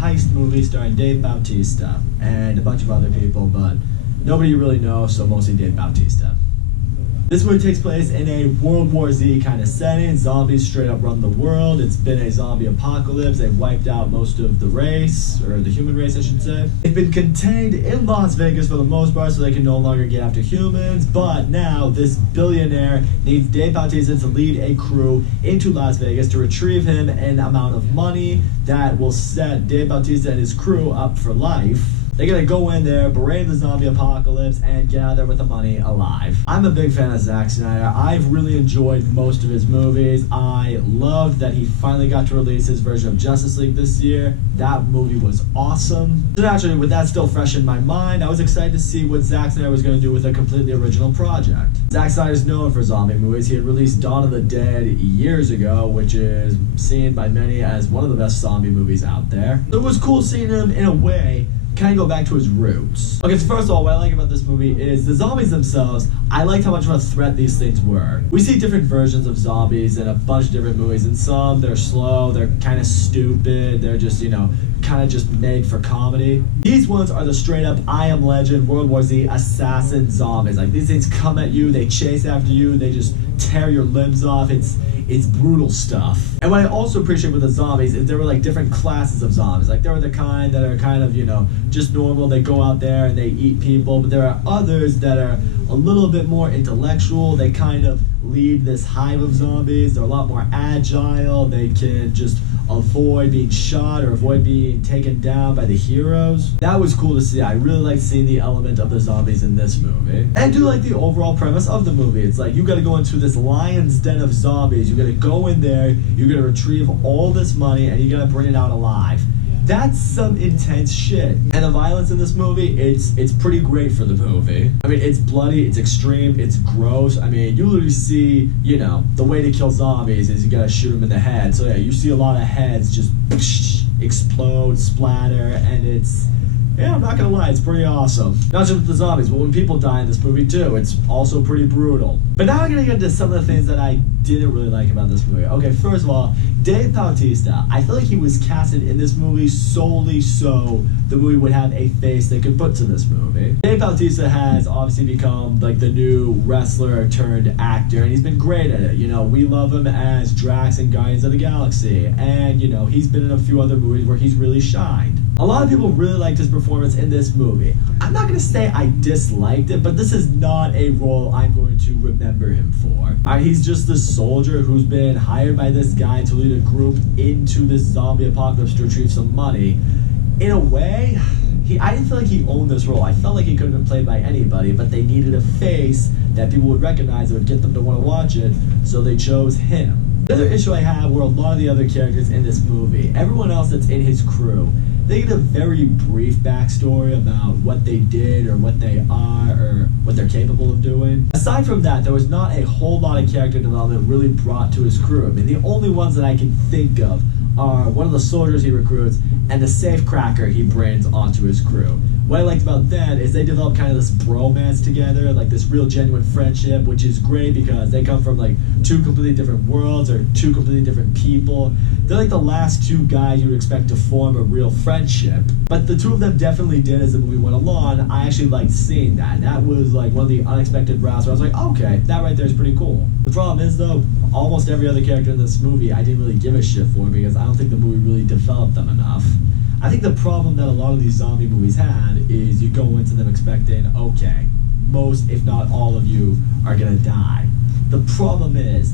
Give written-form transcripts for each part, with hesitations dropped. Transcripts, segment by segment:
heist movie starring Dave Bautista and a bunch of other people, but nobody really knows, so mostly Dave Bautista. This movie takes place in a World War Z kind of setting. Zombies straight up run the world. It's been a zombie apocalypse. They've wiped out most of the race, or the human race, I should say. They've been contained in Las Vegas for the most part, so they can no longer get after humans. But now, this billionaire needs Dave Bautista to lead a crew into Las Vegas to retrieve him an amount of money that will set Dave Bautista and his crew up for life. They're gonna go in there, berate the zombie apocalypse, and get out there with the money alive. I'm a big fan of Zack Snyder. I've really enjoyed most of his movies. I loved that he finally got to release his version of Justice League this year. That movie was awesome. So naturally, with that still fresh in my mind, I was excited to see what Zack Snyder was gonna do with a completely original project. Zack Snyder's known for zombie movies. He had released Dawn of the Dead years ago, which is seen by many as one of the best zombie movies out there. So it was cool seeing him, in a way, kind of go back to his roots. Okay, so first of all, what I like about this movie is the zombies themselves. I liked how much of a threat these things were. We see different versions of zombies in a bunch of different movies, and some, they're slow, they're kind of stupid, they're just, kind of just made for comedy. These ones are the straight up I Am Legend, World War Z assassin zombies. Like, these things come at you, they chase after you, they just tear your limbs off. It's brutal stuff. And what I also appreciate with the zombies is there were like different classes of zombies. Like, there were the kind that are kind of, just normal. They go out there and they eat people. But there are others that are a little bit more intellectual. They kind of lead this hive of zombies. They're a lot more agile. They can just avoid being shot or avoid being taken down by the heroes. That was cool to see. I really liked seeing the element of the zombies in this movie. And I do like the overall premise of the movie. It's like, you gotta go into this lion's den of zombies. You gotta go in there, you're gonna retrieve all this money, and you gotta bring it out alive. That's some intense shit. And the violence in this movie, it's pretty great for the movie. I mean, it's bloody, it's extreme, it's gross. I mean, you literally see, the way to kill zombies is you gotta shoot them in the head. So yeah, you see a lot of heads just explode, splatter, and I'm not gonna lie, it's pretty awesome. Not just with the zombies, but when people die in this movie too, it's also pretty brutal. But now I'm gonna get into some of the things that I didn't really like about this movie. Okay, first of all, Dave Bautista. I feel like he was casted in this movie solely so the movie would have a face they could put to this movie. Dave Bautista has obviously become like the new wrestler turned actor, and he's been great at it. We love him as Drax in Guardians of the Galaxy, and he's been in a few other movies where he's really shined. A lot of people really liked his performance in this movie. I'm not gonna say I disliked it, but this is not a role I'm going to remember him for. He's just this soldier who's been hired by this guy to lead a group into this zombie apocalypse to retrieve some money. In a way, I didn't feel like he owned this role. I felt like he could have been played by anybody, but they needed a face that people would recognize that would get them to want to watch it, so they chose him. The other issue I have were a lot of the other characters in this movie. Everyone else that's in his crew, they get a very brief backstory about what they did or what they are or what they're capable of doing. Aside from that, there was not a whole lot of character development really brought to his crew. I mean, the only ones that I can think of are one of the soldiers he recruits and the safecracker he brings onto his crew. What I liked about that is they develop kind of this bromance together, like this real genuine friendship, which is great because they come from like two completely different worlds or two completely different people. They're like the last two guys you would expect to form a real friendship. But the two of them definitely did as the movie went along. I actually liked seeing that. That was like one of the unexpected routes where I was like, okay, that right there is pretty cool. The problem is though, almost every other character in this movie I didn't really give a shit for because I don't think the movie really developed them enough. I think the problem that a lot of these zombie movies had is you go into them expecting, okay, most if not all of you are gonna die. The problem is,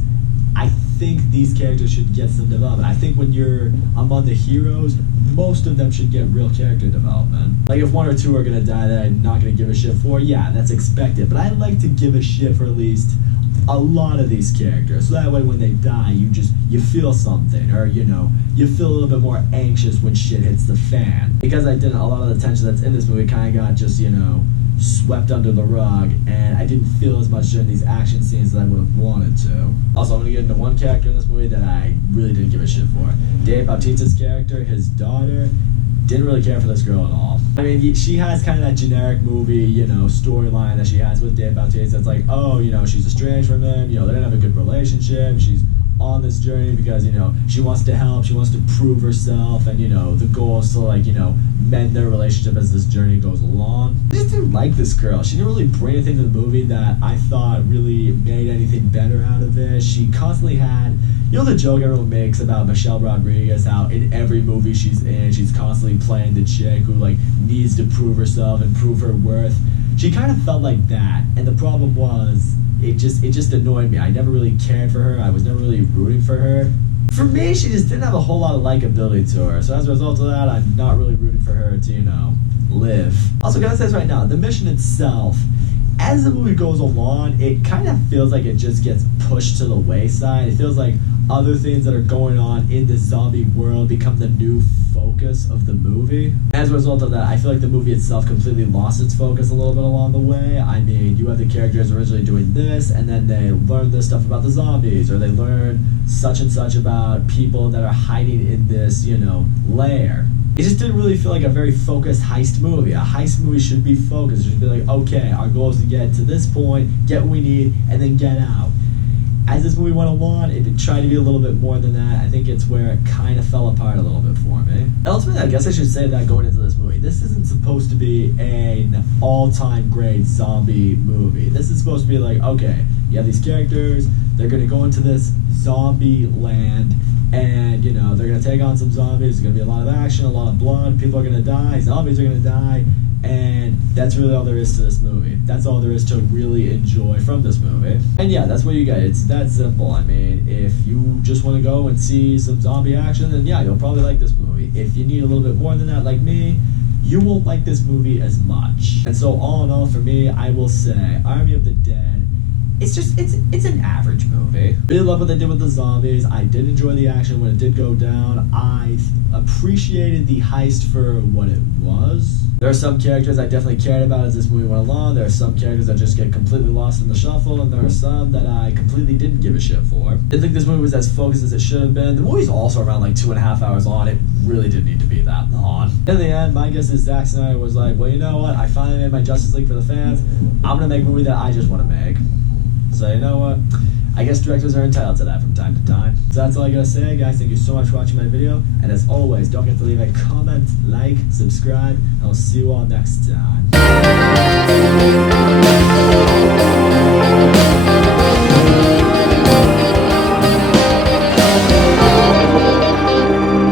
I think these characters should get some development. I think when you're among the heroes, most of them should get real character development. Like if one or two are gonna die that I'm not gonna give a shit for, yeah, that's expected. But I like to give a shit for at least a lot of these characters, so that way when they die you feel something, or you feel a little bit more anxious when shit hits the fan. Because a lot of the tension that's in this movie kind of got just swept under the rug, and I didn't feel as much during these action scenes that I would have wanted to. Also, I'm gonna get into one character in this movie that I really didn't give a shit for. Dave Bautista's character, his daughter, didn't really care for this girl at all. I mean, she has kind of that generic movie, storyline that she has with Dave Bautista. It's like, oh, she's estranged from him, they're gonna have a good relationship, she's on this journey because, she wants to help, she wants to prove herself, and, the goal is to, like, mend their relationship as this journey goes along. I just didn't like this girl. She didn't really bring anything to the movie that I thought really made anything better out of it. She constantly had, the joke everyone makes about Michelle Rodriguez, how in every movie she's in, she's constantly playing the chick who, like, needs to prove herself and prove her worth. She kind of felt like that, and the problem was, it just annoyed me. I never really cared for her. I was never really rooting for her. For me, she just didn't have a whole lot of likability to her. So as a result of that, I'm not really rooting for her to, live. Also, gotta say this right now, the mission itself, as the movie goes along, it kind of feels like it just gets pushed to the wayside. It feels like other things that are going on in the zombie world become the new focus of the movie. As a result of that, I feel like the movie itself completely lost its focus a little bit along the way. I mean, you have the characters originally doing this, and then they learn this stuff about the zombies, or they learn such and such about people that are hiding in this, lair. It just didn't really feel like a very focused heist movie. A heist movie should be focused. It should be like, okay, our goal is to get to this point, get what we need, and then get out. As this movie went along, it tried to be a little bit more than that. I think it's where it kind of fell apart a little bit for me. And ultimately, I guess I should say that going into this movie, this isn't supposed to be an all-time great zombie movie. This is supposed to be like, okay, you have these characters, they're going to go into this zombie land, and, they're going to take on some zombies. There's going to be a lot of action, a lot of blood, people are going to die, zombies are going to die, and that's really all there is to this movie. That's all there is to really enjoy from this movie. And yeah, that's what you get. It's that simple. I mean, if you just want to go and see some zombie action, then yeah, you'll probably like this movie. If you need a little bit more than that, like me, you won't like this movie as much. And so all in all, for me, I will say Army of the Dead, it's an average movie. Really love what they did with the zombies. I did enjoy the action when it did go down. I appreciated the heist for what it was. There are some characters I definitely cared about as this movie went along. There are some characters that just get completely lost in the shuffle, and there are some that I completely didn't give a shit for. I didn't think this movie was as focused as it should have been. The movie's also around like 2.5 hours long. It really didn't need to be that long. In the end, my guess is Zack Snyder was like, well, you know what? I finally made my Justice League for the fans. I'm gonna make a movie that I just want to make. So you know what? I guess directors are entitled to that from time to time. So that's all I gotta say, guys. Thank you so much for watching my video. And as always, don't forget to leave a comment, like, subscribe, and I'll see you all next time.